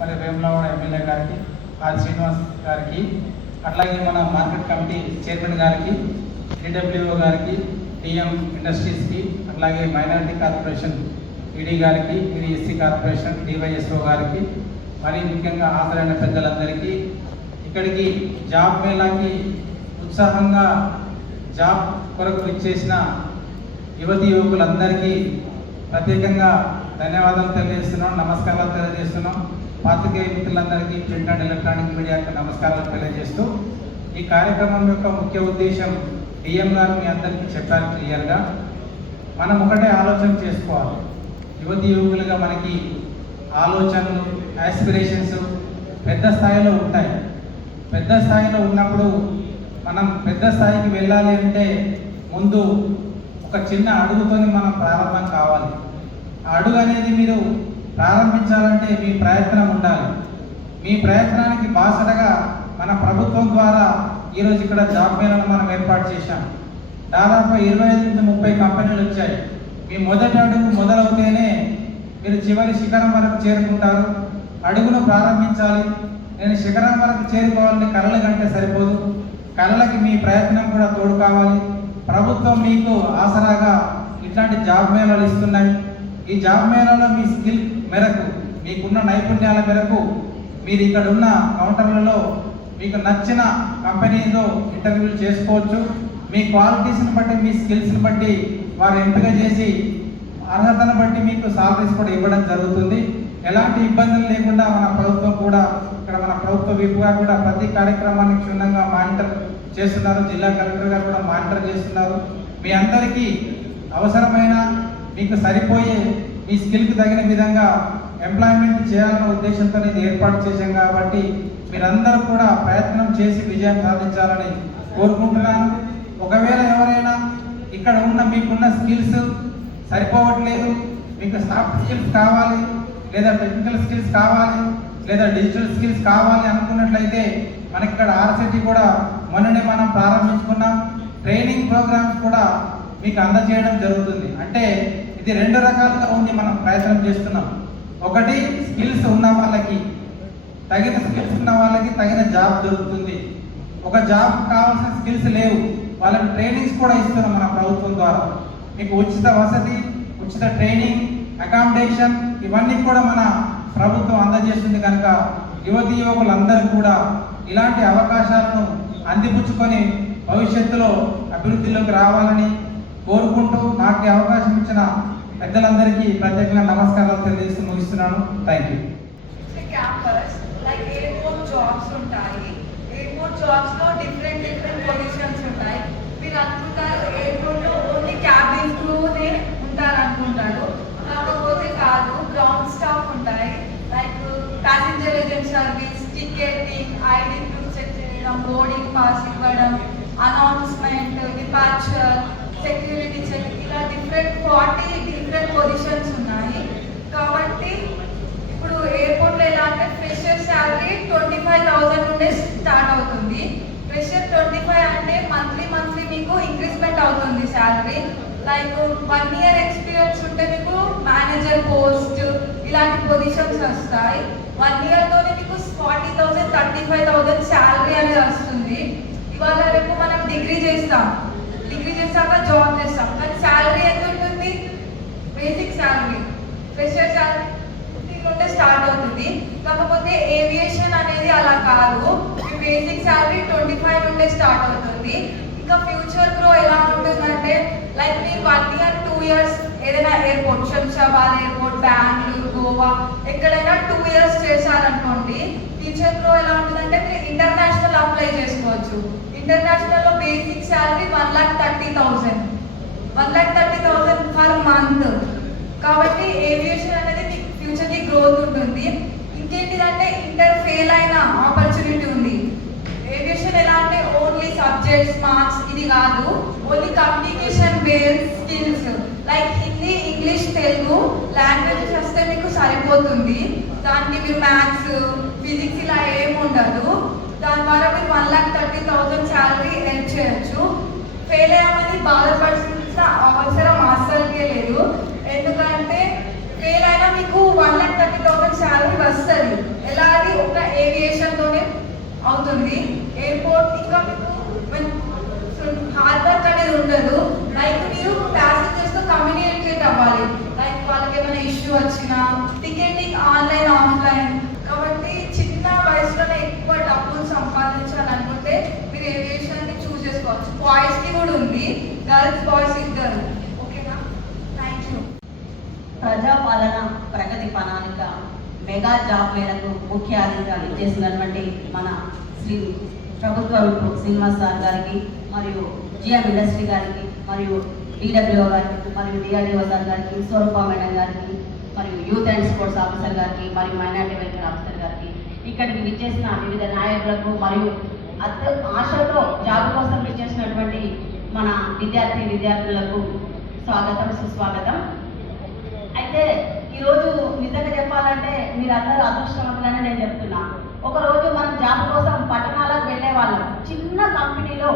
మరి వేములవాడ ఎమ్మెల్యే గారికి, ఆర్ శ్రీనివాస్ గారికి, అట్లాగే మన మార్కెట్ కమిటీ చైర్మన్ గారికి, డిడబ్ల్యూఓ గారికి, డిఎం ఇండస్ట్రీస్కి, అట్లాగే మైనారిటీ కార్పొరేషన్ ఈడీ గారికి, ఎస్సీ కార్పొరేషన్ డివైఎస్ఓ గారికి, మరి ముఖ్యంగా హాజరైన పెద్దలందరికీ, ఇక్కడికి జాబ్ మేళాకి ఉత్సాహంగా జాబ్ కొరకు ఇచ్చేసిన యువతి యువకులందరికీ ప్రత్యేకంగా ధన్యవాదాలు తెలియజేస్తున్నాం, నమస్కారాలు తెలియజేస్తున్నాం. పాత్రికేయ మిత్రులందరికీ, ప్రింట్ అండ్ ఎలక్ట్రానిక్ మీడియాకి నమస్కారాలు తెలియజేస్తూ, ఈ కార్యక్రమం యొక్క ముఖ్య ఉద్దేశం డిఎం గారు మీ అందరికీ చెప్పారు క్లియర్గా. మనం ఒకటే ఆలోచన చేసుకోవాలి. యువతి యువకులుగా మనకి ఆలోచనలు, యాస్పిరేషన్స్ పెద్ద స్థాయిలో ఉంటాయి. పెద్ద స్థాయిలో ఉన్నప్పుడు మనం పెద్ద స్థాయికి వెళ్ళాలి అంటే ముందు ఒక చిన్న అడుగుతోని మనం ప్రారంభం కావాలి. ఆ అడుగు అనేది మీరు ప్రారంభించాలంటే మీ ప్రయత్నం ఉండాలి. మీ ప్రయత్నానికి బాసటగా మన ప్రభుత్వం ద్వారా ఈరోజు ఇక్కడ జాబ్ మేళను మనం ఏర్పాటు చేశాం. దాదాపు 25-30 కంపెనీలు వచ్చాయి. మీ మొదటి అడుగు మొదలవుతేనే మీరు చివరి శిఖరం వరకు చేరుకుంటారు. అడుగును ప్రారంభించాలి. నేను శిఖరం వరకు చేరుకోవాలంటే కళల కంటే సరిపోదు. కళలకి మీ ప్రయత్నం కూడా తోడు కావాలి. ప్రభుత్వం మీకు ఆసరాగా ఇట్లాంటి జాబ్ మేళాలు ఇస్తున్నాయి. ఈ జాబ్ మేళాలో మీ స్కిల్ మేరకు, మీకున్న నైపుణ్యాల మేరకు మీరు ఇక్కడ ఉన్న కౌంటర్లలో మీకు నచ్చిన కంపెనీలో ఇంటర్వ్యూలు చేసుకోవచ్చు. మీ క్వాలిటీస్ని బట్టి, మీ స్కిల్స్ని బట్టి వారు ఎంపిక చేసి అర్హతను బట్టి మీకు సాలరీస్ కూడా ఇవ్వడం జరుగుతుంది. ఎలాంటి ఇబ్బందులు లేకుండా మన ప్రభుత్వం కూడా, ఇక్కడ మన ప్రభుత్వ విపుగా కూడా ప్రతి కార్యక్రమాన్ని క్షుణ్ణంగా మానిటర్ చేస్తున్నారు. జిల్లా కలెక్టర్ గారు కూడా మానిటర్ చేస్తున్నారు. మీ అందరికీ అవసరమైన, మీకు సరిపోయే, మీ స్కిల్కి తగిన విధంగా ఎంప్లాయ్మెంట్ చేయాలన్న ఉద్దేశంతో ఇది ఏర్పాటు చేశాం. కాబట్టి మీరందరూ కూడా ప్రయత్నం చేసి విజయం సాధించాలని కోరుకుంటున్నాను. ఒకవేళ ఎవరైనా ఇక్కడ మీకున్న స్కిల్స్ సరిపోవట్లేదు, మీకు సాఫ్ట్ స్కిల్స్ కావాలి, లేదా టెక్నికల్ స్కిల్స్ కావాలి, లేదా డిజిటల్ స్కిల్స్ కావాలి అనుకున్నట్లయితే మనకి ఇక్కడ ఆర్సిటీ కూడా మొన్ననే మనం ప్రారంభించుకున్నాం. ట్రైనింగ్ ప్రోగ్రామ్స్ కూడా మీకు అందజేయడం జరుగుతుంది. అంటే ఇది 2 రకాలుగా ఉంది. మనం ప్రయత్నం చేస్తున్నాం. ఒకటి, స్కిల్స్ ఉన్న వాళ్ళకి, తగిన స్కిల్స్ ఉన్న వాళ్ళకి తగిన జాబ్ దొరుకుతుంది. ఒక జాబ్ కావాల్సిన స్కిల్స్ లేవు, వాళ్ళకి ట్రైనింగ్స్ కూడా ఇస్తున్నాం మన ప్రభుత్వం ద్వారా. మీకు ఉచిత వసతి, ఉచిత ట్రైనింగ్, అకామిడేషన్ ఇవన్నీ కూడా మన ప్రభుత్వం అందజేస్తుంది. కనుక యువతి యువకులందరూ కూడా ఇలాంటి అవకాశాలను అందిపుచ్చుకొని భవిష్యత్తులో అభివృద్ధిలోకి రావాలని కోరుకుంటూ, నాకు అవకాశం ఇచ్చిన పెద్దలందరికీ ప్రత్యేకంగా నమస్కారాలు తెలియజేస్తూ ముగిస్తున్నాను. Thank you. Campus like airport jobs ఉంటాయి. ఎయిర్పోర్ట్ జాబ్స్ లో డిఫరెంట్ పొజిషన్స్ ఉంటాయి. మీరు అనుకుంటారు ఎయిర్పోర్ట్ లో ఓన్లీ క్యాబిన్ క్రూనే ఉంటారు అనుకుంటారు. కాకపోతే కాదు, గ్రౌండ్ స్టాఫ్ ఉంటాయి. Like passenger agent service, ticketing, ID proof check చేయడం, బోర్డింగ్ పాస్ ఇవ్వడం, అనౌన్స్మెంట్, డిపార్చర్, సెక్యూరిటీ చెక్, ఇలా 40 డిఫరెంట్ పొజిషన్స్ ఉన్నాయి. కాబట్టి ఇప్పుడు ఎయిర్పోర్ట్లో ఎలా అంటే ఫ్రెషర్ శాలరీ 25,000 నుండే స్టార్ట్ అవుతుంది. ఫ్రెషర్ 25 అంటే మంత్లీ మీకు ఇంక్రీజ్మెంట్ అవుతుంది శాలరీ. లైక్ 1 year ఎక్స్పీరియన్స్ ఉంటే మీకు మేనేజర్ పోస్ట్ ఇలాంటి పొజిషన్స్ వస్తాయి. 1 year తోనే మీకు 40,000, 35,000 శాలరీ అనేది వస్తుంది. ఇవాళ రేపు మనం డిగ్రీ చేస్తాక జాబ్ చేస్తాం, కానీ శాలరీ ఎంత ఉంటుంది? బేసిక్ శాలరీ, ఫ్రెషర్ శాలరీ నుండే స్టార్ట్ అవుతుంది. కాకపోతే ఏవియేషన్ అనేది అలా కాదు. మీ బేసిక్ శాలరీ 25 నుండే స్టార్ట్ అవుతుంది. ఇంకా ఫ్యూచర్ గ్రో ఎలా ఉంటుందంటే, లైక్ మీరు 1 year, 2 years ఏదైనా ఎయిర్పోర్ట్, శంషాబాద్ ఎయిర్పోర్ట్, బెంగళూరు, గోవా ఎక్కడైనా 2 years చేశారనుకోండి, ఫ్యూచర్ గ్రో ఎలా ఉంటుందంటే మీరు ఇంటర్నేషనల్ అప్లై చేసుకోవచ్చు. ఇంటర్నేషనల్ లో బేసిక్ శాలరీ 1,30,000 పర్ మంత్. కాబట్టి ఏవియేషన్ అనేది మీకు ఫ్యూచర్ కి గ్రోత్ ఉంటుంది. ఇంకేంటిదంటే ఇంటర్ ఫెయిల్ అయిన ఆపర్చునిటీ ఉంది. ఏవియేషన్ ఎలా అంటే ఓన్లీ సబ్జెక్ట్స్ మార్క్స్ ఇది కాదు, only communication based skills like Hindi, English, Telugu languages వస్తే మీకు సరిపోతుంది. దానికి మీరు మ్యాథ్స్, ఫిజిక్స్ ఇలా ఏమి ఉండదు. దాని ద్వారా మీరు 1,30,000 శాలరీ ఎర్న్ చేయొచ్చు. ఫెయిల్ అయ్యామని బాధపడాల్సిన అవసరం అస్సలకే లేదు. ఎందుకంటే ఫెయిల్ అయినా మీ మీకు 1,30,000 శాలరీ వస్తుంది. ఎలా అది ఒక ఏవియేషన్తోనే అవుతుంది. ఎయిర్పోర్ట్ ఇంకా మీకు హార్బర్ అనేది ఉండదు. లైక్ మీరు ప్యాసింజర్స్తో కమ్యూనికేట్ అవ్వాలి. లైక్ వాళ్ళకి ఏమైనా ఇష్యూ వచ్చినా టికెటింగ్ ఆన్లైన్ ఆఫ్లైన్. కాబట్టి చిన్న వయసులోనే ఎక్కువ డబ్బులు సంపాదించాలనుకుంటే మీరు ఏవియేషన్ని చూస్ చేసుకోవచ్చు. బాయ్స్కి కూడా ఉంది, గర్ల్స్ బాయ్స్ ఇద్దరు. ఓకేనా? Thank you. ప్రజాపాలన ప్రగతి ప్రణాళిక మెగా జాబ్ మేళకు ముఖ్య అతిథిగా ఇచ్చేసినటువంటి మన శ్రీ ప్రభుత్వ విప్ శ్రీనివాస్ సార్ గారికి మరియు జిఎం ఇండస్ట్రీ గారికి మరియు డిడబ్ల్యూఓ గారికి మరియు డిఆర్డిఓ సార్ గారికి స్వరూప మేడం గారికి మరియు యూత్ అండ్ స్పోర్ట్స్ ఆఫీసర్ గారికి మరియు మైనార్టీ వెల్ఫేర్ ఆఫీసర్ గారికి ఇక్కడికి విచ్చేసిన వివిధ నాయకులకు మరియు ఆశతో జాబ్ కోసం విచ్చేసినటువంటి మన విద్యార్థులకు స్వాగతం సుస్వాగతం. అయితే ఈరోజు నిజంగా చెప్పాలంటే మీరందరూ అదృష్టవంతులని నేను చెప్తున్నా. ఒకరోజు మనం జాబ్ కోసం పట్టణాలకు వెళ్ళే వాళ్ళం. చిన్న కంపెనీలో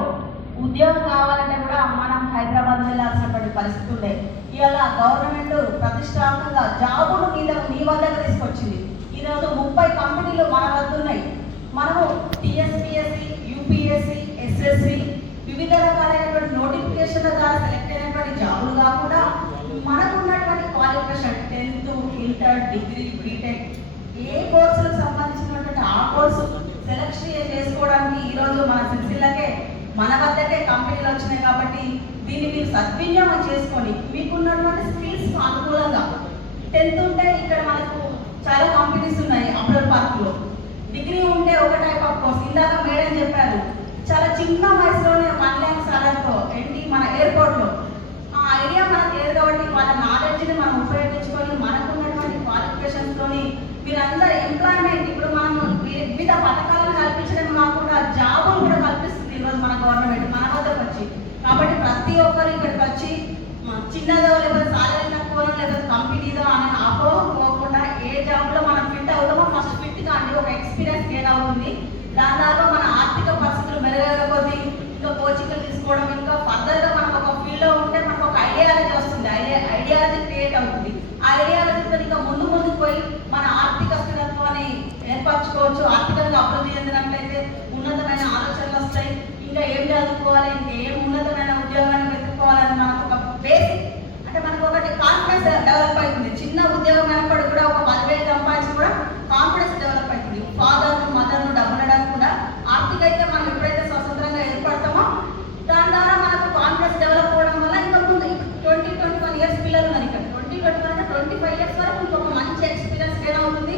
ఉద్యోగం కావాలంటే కూడా మనం హైదరాబాద్ వెళ్ళాల్సినటువంటి పరిస్థితి ఉండే. ఇవాళ గవర్నమెంట్ ప్రతిష్టాత్మకంగా జాబులు మీ వద్దకు తీసుకొచ్చింది. ఈరోజు 30 కంపెనీలు మన వద్ద ఉన్నాయి. మనము టీఎస్పీఎస్సీ, యూపీఎస్సీ, ఎస్ఎస్సి వివిధ రకాలైనటువంటి నోటిఫికేషన్ల ద్వారా సెలెక్ట్ అయినటువంటి జాబులు కాకుండా మనకు ఉన్నటువంటి qualification 10th, inter, degree, BTech ఏ కోర్సులకు సంబంధించినటువంటి ఆ కోర్సు సెలెక్షన్ చేసుకోవడానికి ఈరోజు మన సిరిసిల్లకే మన వద్దకే కంపెనీలు వచ్చినాయి. కాబట్టి దీన్ని మీరు సద్వినియోగం చేసుకొని మీకున్నటువంటి స్కిల్స్ అనుకూలంగా 10th ఉంటే ఇక్కడ మనకు చాలా కంపెనీస్ ఉన్నాయి. అప్లోడ్ పార్క్లో డిగ్రీ ఉంటే ఒక టైప్ ఆఫ్ కోర్స్. ఇందాక మేడం చెప్పారు, చాలా చిన్న వయసులోనే 1 lakh సాలరీతో ఏంటి మన ఎయిర్పోర్ట్లో ఆ ఐడియా మనకు లేదు. కాబట్టి వాళ్ళ నాలెడ్జ్ని మనం ఉపయోగించుకొని మనకున్నటువంటి క్వాలిఫికేషన్స్తోని మీరందరూ ఎంప్లాయ్మెంట్ ఇప్పుడు మనం వివిధ పథకాలను కల్పించడం కాకుండా జాబులు కూడా కల్పిస్తుంది ఈరోజు మన గవర్నమెంట్ మన వద్దకు వచ్చి. కాబట్టి ప్రతి ఒక్కరు ఇక్కడికి వచ్చి చిన్నదో లేకపోతే సాలరీ తక్కువనో లేకపోతే కంపెనీదో అనే అపోహం పోకుండా ఏ జాబ్లో మనం ఫిట్ అవుతామో ఫస్ట్ ఫిట్ కానీ ఒక ఎక్స్పీరియన్స్ గెయిన్ అవుతుంది. దాని ద్వారా మన ఆర్థిక పరిస్థితులు మెరుగైపోతే ఇంకా కోచింగ్లు తీసుకోవడం ఇంకా ఫర్దర్గా మనకు ఒక ఫీల్డ్లో ఉంటే మనకు ఒక ఐడియాలజీ వస్తుంది. ఐడియాలజీ క్రియేట్ అవుతుంది. ఆ ఐడియాలజీతో ఇంకా ముందుకు పోయి మన ఆర్థిక స్థిరత్వాన్ని ఏర్పరచుకోవచ్చు. ఆర్థికంగా అభివృద్ధి చెందినట్లయితే ఉన్నతమైన ఆలోచనలు వస్తాయి. ఇంకా ఏం చదువుకోవాలి, ఇంకా ఏం ఉన్నతమైన ఉద్యోగాన్ని వెతుక్కోవాలని మనకు ఒక బేసిక్ అంటే మనకు ఒకటి కాన్ఫిడెన్స్ డెవలప్ అవుతుంది. చిన్న ఉద్యోగం అయినప్పుడు కూడా ఒక 10,000 సంపాదించి కూడా కాన్ఫిడెన్స్ డెవలప్ అవుతుంది. ఫాదర్ను మదర్ను డబ్బులడం కూడా ఆర్థిక అయితే మనం ఎప్పుడైతే స్వతంత్రంగా ఏర్పడతామో దాని ద్వారా మనకు కాన్ఫిడెన్స్ డెవలప్ అవ్వడం వల్ల ఇంకా ముందు 20-21 ఇయర్స్ పిల్లలు ఉన్నారు. ఇక్కడ 20-21 అంటే 25 ఇయర్స్ వరకు ఇంకొక మంచి ఎక్స్పీరియన్స్ గెయిన్ అవుతుంది.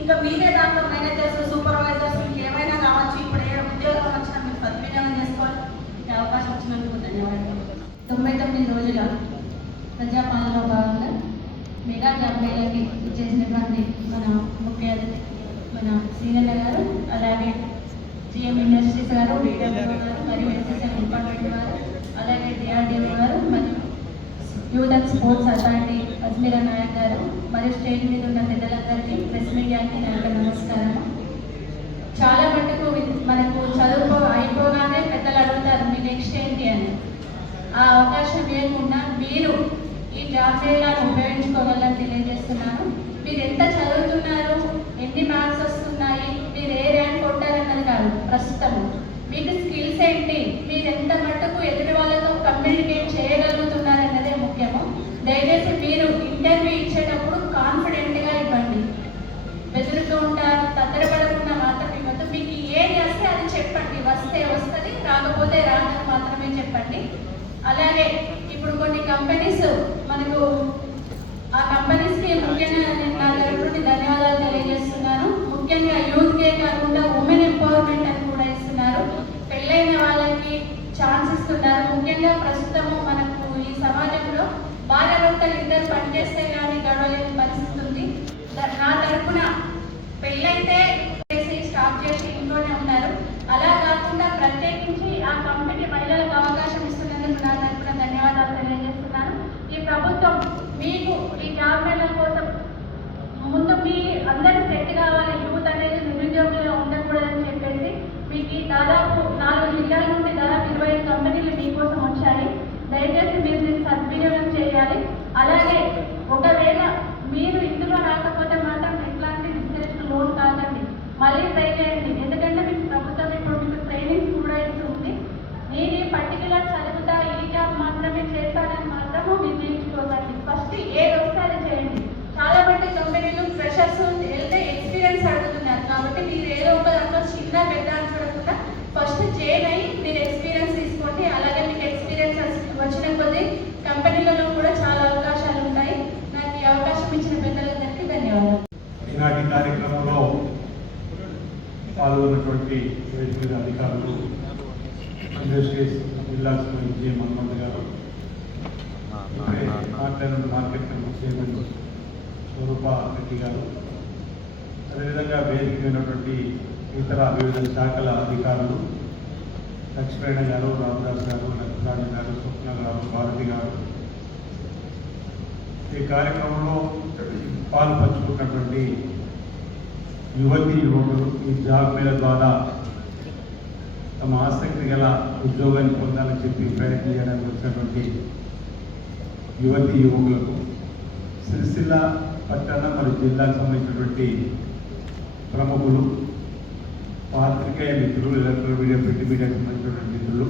ఇంకా మీరే దాంట్లో మేనేజర్స్, సూపర్వైజర్స్ ఇంకేమైనా కావచ్చు. ఇప్పుడు ఏ ఉద్యోగం వచ్చినా మీరు సద్వినియోగం చేసుకోవాలి. ఈ అవకాశం వచ్చినందుకు ధన్యవాదాలు. 99 రోజుల ప్రజాపాలనలో భాగంగా మెగా జాబ్ మేళకి చేసినటువంటి మన ముఖ్య అతిథి మన శ్రీనన్న గారు, అలాగే జిఎం ఇండస్ట్రీస్ గారు, డిడబ్ల్యూఓ గారు మరియు ఎస్ఎస్ఎం డిపార్ట్మెంట్ వారు, అలాగే డిఆర్డిఓ గారు మరియు youth and sports authority Ajmeera Naik గారు మరియు స్టేజ్ మీద ఉన్న పెద్దలందరికీ ప్రెస్ మీడియాకి నా యొక్క నమస్కారం. చాలా మటుకు మనకు చదువు అయిపోగానే పెద్దలు అడుగుతారు మీ నెక్స్ట్ ఏంటి అని. ఆ అవకాశం లేకుండా మీరు ఈ జాబ్ మేళాను ఉపయోగించుకోవాలని తెలియజేస్తున్నాను. మీరు ఎంత చదువుతున్నారు, ఎన్ని మార్క్స్ వస్తున్నాయి, మీరు ఏ ర్యాంక్ కొట్టారన్నది కాదు, ప్రస్తుతము మీకు స్కిల్స్ ఏంటి, మీరు ఎంత మట్టుకు ఎదుటి వాళ్ళతో కమ్యూనికేట్ చేయగలుగుతున్నారన్నదే ముఖ్యము. దయచేసి మీరు ఇంటర్వ్యూ ఇచ్చేటప్పుడు కాన్ఫిడెంట్గా ఇవ్వండి. బెదురుతూ ఉంటారు, తత్తరపడకుండా మాత్రం ఇవ్వద్దు. మీకు ఏది వస్తే అది చెప్పండి. వస్తే వస్తుంది, రాకపోతే రాదని మాత్రమే చెప్పండి. అలాగే ఇప్పుడు కొన్ని కంపెనీస్ మనకు ఆ కంపెనీస్కి ముఖ్యంగా నేను నా తరపు నుండి ధన్యవాదాలు తెలియజేస్తున్నాను. ముఖ్యంగా యూత్కే కాకుండా ఉమెన్ ఎంపవర్మెంట్ అని కూడా ఇస్తున్నారు. పెళ్ళైన వాళ్ళకి ఛాన్స్ ఇస్తున్నారు. ముఖ్యంగా ప్రస్తుతము మనకు ఈ సమాజంలో భార్యాభర్తలు ఇద్దరు పనిచేస్తే కానీ గడవలేని పరిస్థితి ఉంది. నా తరపున పెళ్ళైతే స్టాప్ చేసి ఇంట్లోనే ఉన్నారు. అలా కాకుండా ప్రత్యేకించి ఆ కంపెనీ మహిళలకు అవకాశం ఇస్తున్నందుకు నా తరపున ధన్యవాదాలు తెలియజేస్తున్నాను. ఈ ప్రభుత్వం మీకు ఈ జాబ్ మేళ కోసం ముందు మీ అందరూ సెట్ కావాలి, యూత్ అనేది నిరుద్యోగులుగా ఉండకూడదని చెప్పేసి మీకు దాదాపు 4 జిల్లాల నుండి దాదాపు 25 కంపెనీలు మీకోసం వచ్చాయి. దయచేసి మీరు దీన్ని సద్వినియోగం చేయాలి. అలాగే ఒకవేళ మీరు ఇందులో పాల్గొన్నటువంటి వేదిక అధికారులు, ఇండస్ట్రీస్ జిల్లా సంబంధించి మన్మంత్ గారు, మాట్లాడిన మార్కెట్ కమిటీ చైర్మన్ స్వరూప రెడ్డి గారు, అదేవిధంగా వేదిక ఉన్నటువంటి ఇతర వివిధ శాఖల అధికారులు లక్ష్మీనారాయణ గారు, రామదాస్ గారు, లక్ష్మీరాజు గారు, స్వప్న గారు, భారతి గారు, ఈ కార్యక్రమంలో పాలు పంచుకున్నటువంటి యువతి యువకులు ఈ జాబ్ మేళ ద్వారా తమ ఆసక్తి గల ఉద్యోగాన్ని పొందాలని చెప్పి ప్రయత్నం చేయడానికి వచ్చినటువంటి యువతి యువకులకు సిరిసిల్ల పట్టణ మరియు జిల్లాకు సంబంధించినటువంటి ప్రముఖులు, పాత్రికేయ మిత్రులు, ఎలక్ట్రానిక్ మీడియా, ప్రింట్ మీడియాకు సంబంధించినటువంటి మిత్రులు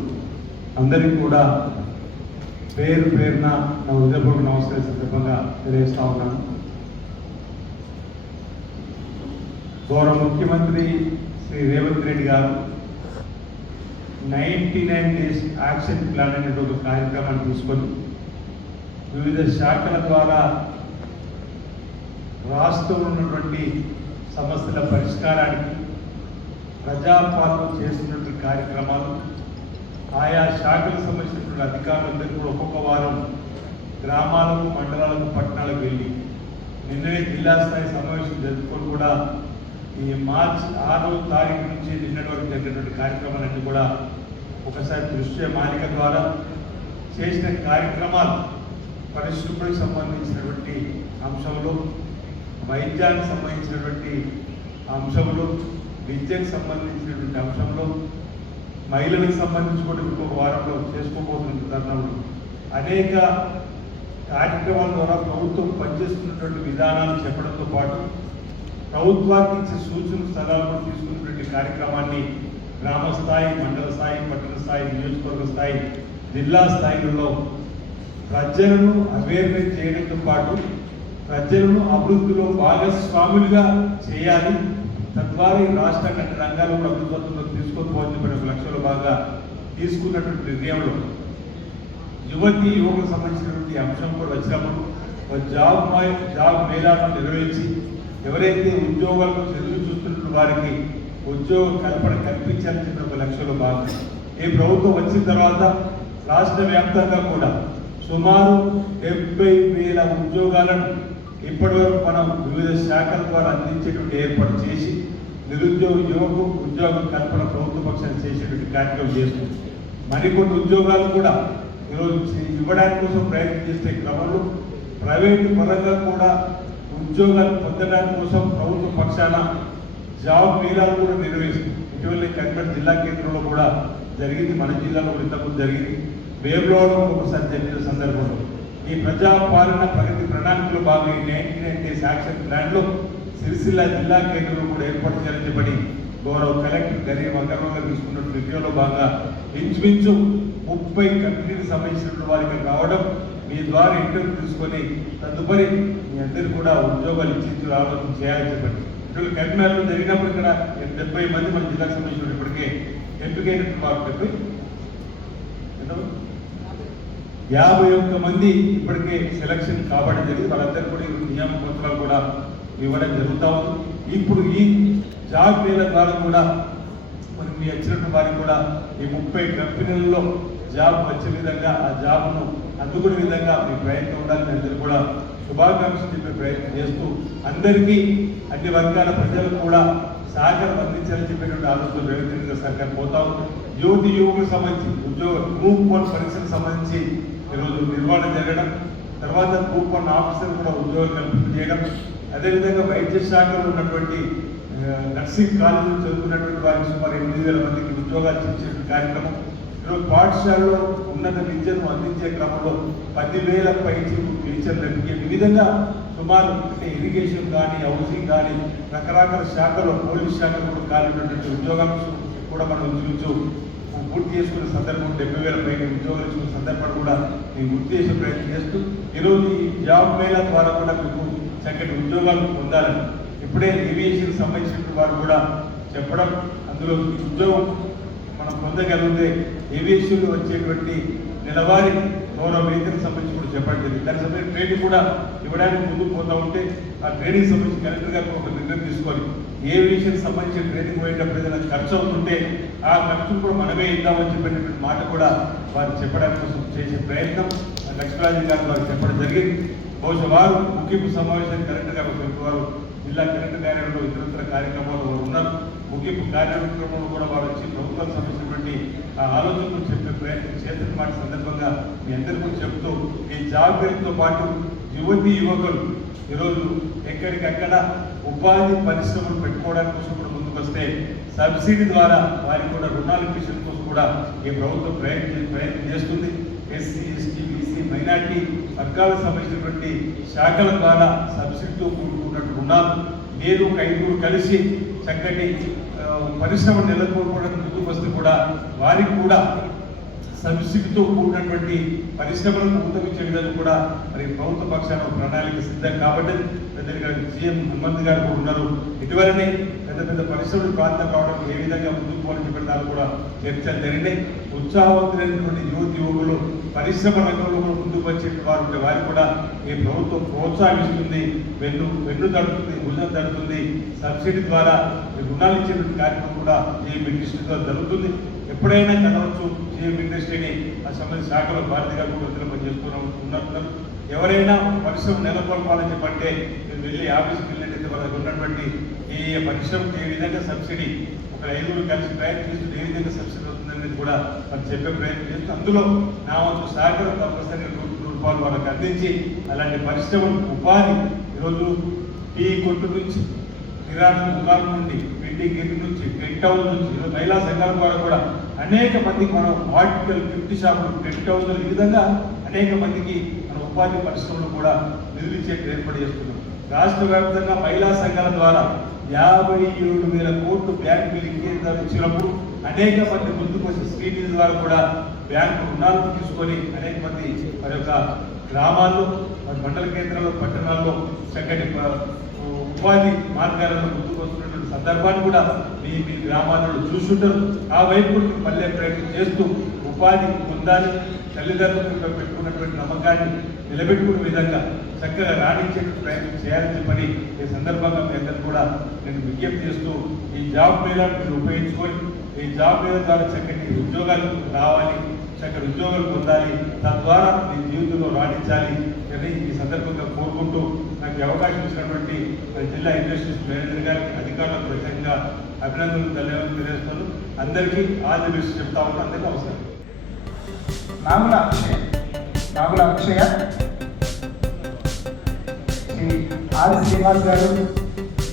అందరికీ కూడా పేరు పేరున నా హృదయపూర్వక నమస్కారం సందర్భంగా తెలియజేస్తా ఉన్నాను. గౌరవ ముఖ్యమంత్రి శ్రీ రేవంత్ రెడ్డి గారు 99 డేస్ యాక్షన్ ప్లాన్ అనేటువంటి ఒక కార్యక్రమాన్ని తీసుకొని వివిధ శాఖల ద్వారా రాష్ట్రంలో ఉన్నటువంటి సమస్యల పరిష్కారానికి ప్రజాపాలన చేస్తున్నటువంటి కార్యక్రమాలు ఆయా శాఖలకు సంబంధించినటువంటి అధికారులందరూ కూడా ఒక్కొక్క వారం గ్రామాలకు, మండలాలకు, పట్టణాలకు వెళ్ళి నిన్ననే జిల్లా స్థాయి సమావేశం జరుపుకొని కూడా ఈ మార్చి 6వ తారీఖు నుంచి నిన్నటి వరకు జరిగినటువంటి కార్యక్రమాలన్నీ కూడా ఒకసారి దృశ్య మాలిక ద్వారా చేసిన కార్యక్రమాలు పరిశుభ్రకు సంబంధించినటువంటి అంశంలో, వైద్యానికి సంబంధించినటువంటి అంశంలో, విద్యకు సంబంధించినటువంటి అంశంలో, మహిళలకు సంబంధించి కూడా ఇంకొక వారంలో చేసుకోబోతున్న తరుణంలో అనేక కార్యక్రమాల ద్వారా ప్రభుత్వం పనిచేస్తున్నటువంటి విధానాలు చెప్పడంతో పాటు ప్రభుత్వానికి ఇచ్చే సూచనలు, సలహాలు తీసుకున్నటువంటి కార్యక్రమాన్ని గ్రామ స్థాయి, మండల స్థాయి, పట్టణ స్థాయి, నియోజకవర్గ స్థాయి, జిల్లా స్థాయిలలో ప్రజలను అవేర్నెస్ చేయడంతో పాటు ప్రజలను అభివృద్ధిలో భాగస్వాములుగా చేయాలి. తద్వారా ఈ రాష్ట్రాన్ని అన్ని రంగాల్లో కూడా అభివృద్ధిలో తీసుకొని పోవాలని ఒక లక్ష్యంలో బాగా తీసుకున్నటువంటి నిర్ణయంలో యువతి యువకులకు సంబంధించినటువంటి అంశం కూడా వచ్చినప్పుడు జాబ్ మేళాలను నిర్వహించి ఎవరైతే ఉద్యోగాలకు ఎదురు చూస్తున్న వారికి ఉద్యోగ కల్పన కల్పించాలని చెప్పిన ఒక లక్ష్యంలో భాగం ఈ ప్రభుత్వం వచ్చిన తర్వాత రాష్ట్ర వ్యాప్తంగా కూడా సుమారు 70,000 ఉద్యోగాలను ఇప్పటివరకు మనం వివిధ శాఖల ద్వారా అందించేటువంటి ఏర్పాటు చేసి నిరుద్యోగ యువకు ఉద్యోగ కల్పన ప్రభుత్వ పక్షాన్ని చేసేటువంటి కార్యక్రమం చేస్తుంది. మరికొన్ని ఉద్యోగాలు కూడా ఈరోజు ఇవ్వడానికి కోసం ప్రయత్నం చేసే క్రమంలో ప్రైవేటు పరంగా కూడా ఉద్యోగాలు పొందడానికి కోసం ప్రభుత్వ పక్షాన జాబ్ మేళాలు కూడా నిర్వహిస్తుంది. ఇటీవల కరీంనగర్ జిల్లా కేంద్రంలో కూడా జరిగింది, మన జిల్లాలో కూడా ఇంతకుముందు జరిగింది, వేములవాడలో ఒకసారి జరిగిన సందర్భంలో ఈ ప్రజాపాలన ప్రగతి ప్రణాళికలో భాగంగా 99 డేస్ యాక్షన్ ప్లాన్లో సిరిసిల్ల జిల్లా కేంద్రంలో కూడా ఏర్పాటు చేయాలని చెప్పని గౌరవ కలెక్టర్ గరీబ్ అగర్వాల్ గారు తీసుకున్న రివ్యూలో భాగంగా ఇంచుమించు 30 కంపెనీలకు సంబంధించినటువంటి వారికి రావడం, మీ ద్వారా ఇంటర్వ్యూ తీసుకొని తదుపరి మీ అందరూ కూడా ఉద్యోగాలు ఇచ్చి ఆలోచన చేయాలని చెప్పండి. ఇటువంటి కరీంనగర్లో జరిగినప్పుడు ఇక్కడ 70 మంది మన జిల్లాకు సంబంధించిన ఇప్పటికే ఎంపికైనటువంటి వారు 51 మంది ఇప్పటికే సెలక్షన్ కాబట్టి జరిగింది. వాళ్ళందరూ కూడా నియామక పత్రాలు కూడా ఇవ్వడం జరుగుతూ ఉంది. ఇప్పుడు ఈ జాబ్ మేళ ద్వారా కూడా మరి మీ వచ్చినటువంటి వారికి కూడా ఈ 30 కంపెనీలలో జాబ్ వచ్చే విధంగా ఆ జాబ్ను అందుకునే విధంగా మీ ప్రయత్నం ఉండాలని అందరూ కూడా శుభాకాంక్షలు చెప్పే ప్రయత్నం చేస్తూ అందరికీ అన్ని వర్గాల ప్రజలకు కూడా సహకారం అందించాలని చెప్పేటువంటి ఆలోచన రేవంత్ రెడ్డి గారి సర్కార్ పోతా ఉంది. యువతి యువకులకు సంబంధించి ఉద్యోగ గ్రూప్ 1 పరీక్షలకు సంబంధించి ఈరోజు నిర్వహణ జరగడం, తర్వాత గ్రూప్ 1 ఆఫీసర్ కూడా ఉద్యోగం కల్పించడం, అదేవిధంగా వైద్య శాఖలో ఉన్నటువంటి నర్సింగ్ కాలేజీలో చదువుకున్నటువంటి వారికి సుమారు 8,000 మందికి ఉద్యోగాలు ఇచ్చే కార్యక్రమం, ఈరోజు పాఠశాలలో ఉన్నత విద్యను అందించే క్రమంలో 10,000 పైకి టీచర్లు ఈ విధంగా సుమారు ఇరిగేషన్ కానీ, హౌసింగ్ కానీ, రకరకాల శాఖలో పోలీస్ శాఖలో కూడా కాలినటువంటి ఉద్యోగాలు కూడా మనం ఇంచుమించు పూర్తి చేసుకునే సందర్భం 70,000 పైన ఉద్యోగాలు ఇచ్చుకునే సందర్భాలు కూడా మేము గుర్తు చేసే ప్రయత్నం చేస్తూ ఈరోజు ఈ జాబ్ మేళా ద్వారా కూడా మీకు చక్కటి ఉద్యోగాలు పొందాలని ఇప్పుడే ఏవియేషన్ సంబంధించిన వారు కూడా చెప్పడం, అందులో ఉద్యోగం మనం పొందగలిగితే ఏవియేషన్లో వచ్చేటువంటి నెలవారీ గౌరవ వేతనం సంబంధించి కూడా చెప్పండి. దానికి సంబంధించి ట్రైనింగ్ కూడా ఇవ్వడానికి ముందుకు పోతూ ఉంటే ఆ ట్రైనింగ్ సంబంధించి కలెక్టర్ గారు ఒక నిర్ణయం తీసుకొని ఏవియేషన్ సంబంధించిన ట్రైనింగ్ పోయేటప్పుడు ఏదైనా ఖర్చు అవుతుంటే ఆ ఖర్చును కూడా మనమే ఇద్దామని చెప్పినటువంటి మాట కూడా వారు చెప్పడానికి కోసం చేసే ప్రయత్నం లక్ష్మీరాజు గారు వారు చెప్పడం జరిగింది. బహుశా వారు ముగింపు సమావేశానికి కలెక్టర్ గారు వారు జిల్లా కలెక్టర్ కార్యాలయంలో ఇతరత్ర కార్యక్రమాలు ఉన్నారు. ముగింపు కార్యక్రమంలో కూడా వారు వచ్చి ప్రభుత్వానికి సంబంధించినటువంటి ఆలోచనలు చెప్పే ప్రయత్నం చేసిన మాట సందర్భంగా మీ అందరికీ చెప్తూ ఈ జాబ్ పేరుతో పాటు యువతీ యువకులు ఈరోజు ఎక్కడికక్కడ ఉపాధి పరిశ్రమలు పెట్టుకోవడానికి కోసం కూడా ముందుకు వస్తే సబ్సిడీ ద్వారా వారికి కూడా రుణాలు ఇప్పించడం కోసం కూడా ఈ ప్రభుత్వం ప్రయత్నం చేస్తుంది. ఎస్సీ ఎస్టీ బీసీ మైనార్టీ వర్గాలకు సంబంధించినటువంటి శాఖల ద్వారా సబ్సిడీతో కూడుకున్నటువంటి రుణాలు నేను ఒక 5 కలిసి చక్కటి పరిశ్రమ నెలకొల్పడానికి ముందుకు వస్తే కూడా వారికి కూడా సబ్సిడీతో కూడినటువంటి పరిశ్రమలకు ఊతమిచ్చే విధంగా కూడా మరి ప్రభుత్వ పక్షాన ప్రణాళిక సిద్ధం కాబట్టి పెద్దగా సీఎం హనుమంత్ గారు కూడా ఉన్నారు. ఇటీవలనే పెద్ద పెద్ద పరిశ్రమలు ప్రాంతం కావడం ఏ విధంగా ముందుకు పోవాలని చెప్పిన దాన్ని కూడా చర్చలు జరిగినాయి. ఉత్సాహవంతులైనటువంటి యువకులు పరిశ్రమ రంగంలో కూడా ముందుకు వచ్చే వారు ఉంటే వారికి కూడా ఈ ప్రభుత్వం ప్రోత్సహిస్తుంది, వెన్ను తడుతుంది, భుజం తడుతుంది. సబ్సిడీ ద్వారా రుణాలు ఇచ్చేటువంటి కార్యక్రమం కూడా ఈ మినిస్ట్రీలో జరుగుతుంది. ఎప్పుడైనా కలవచ్చు సీఎం ఇండస్ట్రీని ఆ సంబంధించిన శాఖలో భారతీయ కూడా పనిచేస్తున్నారు. ఎవరైనా పరిశ్రమ నెలకొల్పాలని చెప్పంటే నేను వెళ్ళి ఆఫీస్కి వెళ్ళినట్టు వాళ్ళకి ఉన్నటువంటి ఈ పరిశ్రమకి ఏ విధంగా సబ్సిడీ ఒక 5 కలిసి ప్రయత్నం చేస్తూ ఏ విధంగా సబ్సిడీ అవుతుందనేది కూడా మనం చెప్పే ప్రయత్నం చేస్తూ అందులో నా వంతు సహకారం తప్పనిసరిగా రూపాయలు వాళ్ళకి అందించి అలాంటి పరిశ్రమలు ఉపాధి ఈరోజు టీ కొట్టు నుంచి కిరాణా దుకాణం నుండి బిల్డింగ్ గిరి నుంచి టెంట్ హౌస్ నుంచి మహిళా సంఘాల ద్వారా కూడా అనేక మందికి మనం ఆర్టికల్ 50 షాపులు టెంట్ హౌస్లు ఈ విధంగా అనేక మందికి మన ఉపాధి పరిశ్రమలు కూడా నిధులిచ్చే ఏర్పాటు చేస్తున్నాం. రాష్ట్ర వ్యాప్తంగా మహిళా సంఘాల ద్వారా 57,000 కోట్లు బ్యాంకు లింకేజీలు ఇచ్చినప్పుడు అనేక మంది ముందుకు వచ్చి స్క్రీన్ ద్వారా కూడా బ్యాంకు రుణాలు తీసుకొని అనేక మంది వారి యొక్క గ్రామాల్లో మండల కేంద్రాల్లో పట్టణాల్లో చక్కటి ఉపాధి మార్గాలలో ముందుకు వస్తున్నటువంటి సందర్భాన్ని కూడా మీ గ్రామాలలో చూస్తుంటారు. ఆ వైపు మళ్ళీ ప్రయత్నం చేస్తూ ఉపాధి పొందాలి, తల్లిదండ్రులు పెట్టుకున్నటువంటి నమ్మకాన్ని నిలబెట్టుకునే విధంగా చక్కగా రాణించేటువంటి ప్రయత్నం చేయాలని చెప్పని ఈ సందర్భంగా మీ అందరూ కూడా నేను విజ్ఞప్తి చేస్తూ ఈ జాబ్ మేళాను మీరు ఉపయోగించుకొని ఈ జాబ్ మేళ ద్వారా చక్కటి ఉద్యోగాలు రావాలి, చక్కటి ఉద్యోగాలు పొందాలి, తద్వారా మీ జీవితంలో రాణించాలి అని ఈ సందర్భంగా కోరుకుంటూ నాకు అవకాశం ఇచ్చినటువంటి జిల్లా ఇండస్ట్రీస్ మేనేజర్ గారికి అధికారులకు ప్రత్యేకంగా అభినందనలు ధన్యవాదాలు తెలియజేస్తున్నాను. అందరికీ ఆల్ ది బెస్ట్ చెప్తా ఉన్నాను. అందరికీ అవసరం. నాగుల అక్షయ శ్రీ ఆది శ్రీనివాస్ గారు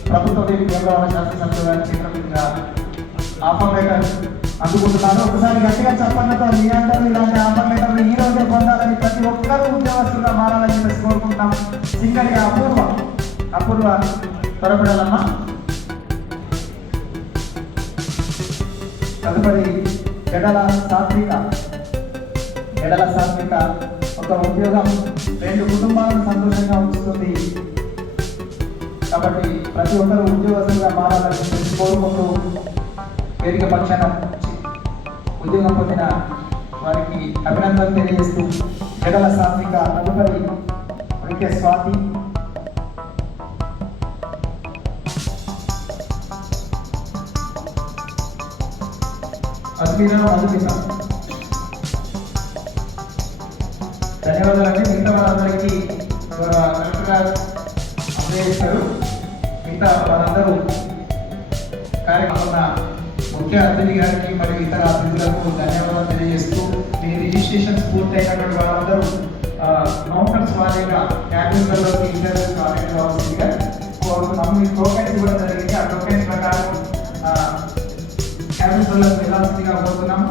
ప్రభుత్వ కేంద్రవాడ శాసనసభ్యుల గారి చేతుల మీదుగా ఆఫర్ లెటర్ అందుకుంటున్నారు. ఒకసారి గట్టిగా చెప్పడంతో మీ అందరూ ఇలాంటి ఆఫర్ లెటర్లు ఈ రోజే పొందాలని ప్రతి ఒక్కరూ ఉద్యోగస్తులుగా మారాలని చెప్పేసి కోరుకుంటున్నాం. సింగల్గా అపూర్వ త్వరపడాలమ్మా. తదుపరి ఎడల సాత్విక ఒక ఉద్యోగం 2 కుటుంబాలను సంతోషంగా ఉంచుతుంది కాబట్టి ప్రతి ఒక్కరూ ఉద్యోగస్తులుగా మారాలని చెప్పేసి కోరుకుంటూ వేదిక పక్షాన ఉద్యోగం పొందిన వారికి అభినందనలు తెలియజేస్తూ ఎడల సాత్విక, తదుపరి వృత్య స్వాతి, అద్మిత, మధుమిత. ధన్యవాదాలండి. మిగతా వాళ్ళందరికీ కరెక్ట్గా అందజేస్తారు. మిగతా వారందరూ కార్యక్రమం ముఖ్య అతిథి గారికి మరియు ఇతర అతిథులకు ధన్యవాదాలు తెలియజేస్తూ మీ రిజిస్ట్రేషన్స్ పూర్తయినటువంటి వాళ్ళందరూ కౌంటర్స్ వారీగా క్యాబిన్లలోకి ఇంటర్వ్యూ కావాల్సిందిగా కోరుతున్నాము. మీ టోకెన్స్ కూడా జరిగింది. ఆ టోకెన్స్ ప్రకారం క్యాబిన్స్లోకి వెళ్ళాల్సిందిగా కోరుతున్నాము.